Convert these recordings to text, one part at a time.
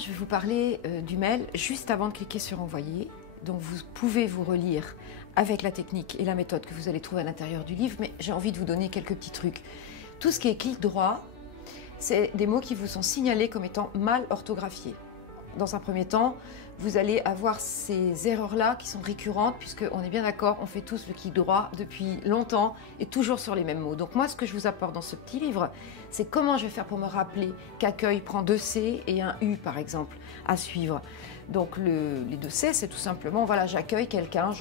je vais vous parler du mail juste avant de cliquer sur envoyer. Donc vous pouvez vous relire avec la technique et la méthode que vous allez trouver à l'intérieur du livre, mais j'ai envie de vous donner quelques petits trucs. Tout ce qui est clic droit, c'est des mots qui vous sont signalés comme étant mal orthographiés. Dans un premier temps, vous allez avoir ces erreurs-là qui sont récurrentes, puisqu'on est bien d'accord, on fait tous le clic droit depuis longtemps et toujours sur les mêmes mots. Donc moi, ce que je vous apporte dans ce petit livre, c'est comment je vais faire pour me rappeler qu'accueil prend 2 C et un U, par exemple, à suivre. Donc les 2 C, c'est tout simplement, voilà, j'accueille quelqu'un,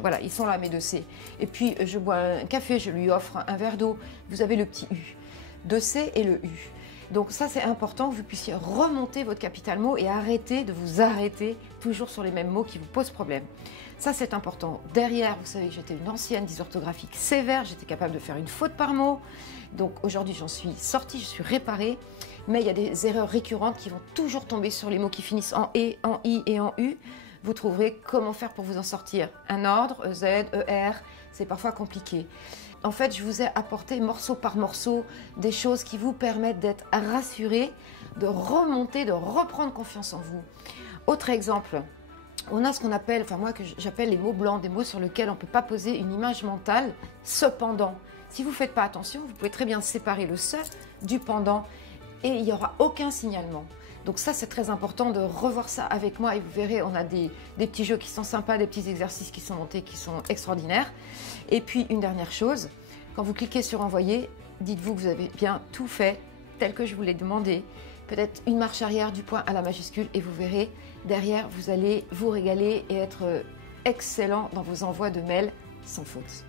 voilà, ils sont là mes 2 C. Et puis, je bois un café, je lui offre un verre d'eau, vous avez le petit U. 2 C et le U. Donc ça, c'est important que vous puissiez remonter votre capital mot et arrêter de vous arrêter toujours sur les mêmes mots qui vous posent problème. Ça, c'est important. Derrière, vous savez que j'étais une ancienne dysorthographique sévère, j'étais capable de faire une faute par mot. Donc aujourd'hui, j'en suis sortie, je suis réparée. Mais il y a des erreurs récurrentes qui vont toujours tomber sur les mots qui finissent en « et », en « i » et en « u ». Vous trouverez comment faire pour vous en sortir. Un ordre, EZ, ER, c'est parfois compliqué. En fait, je vous ai apporté morceau par morceau des choses qui vous permettent d'être rassurés, de remonter, de reprendre confiance en vous. Autre exemple, on a ce qu'on appelle, enfin moi que j'appelle les mots blancs, des mots sur lesquels on ne peut pas poser une image mentale. Cependant, si vous ne faites pas attention, vous pouvez très bien séparer le se du pendant et il n'y aura aucun signalement. Donc ça, c'est très important de revoir ça avec moi et vous verrez, on a des petits jeux qui sont sympas, des petits exercices qui sont montés, qui sont extraordinaires. Et puis, une dernière chose, quand vous cliquez sur envoyer, dites-vous que vous avez bien tout fait tel que je vous l'ai demandé. Peut-être une marche arrière du point à la majuscule et vous verrez, derrière, vous allez vous régaler et être excellent dans vos envois de mails sans faute.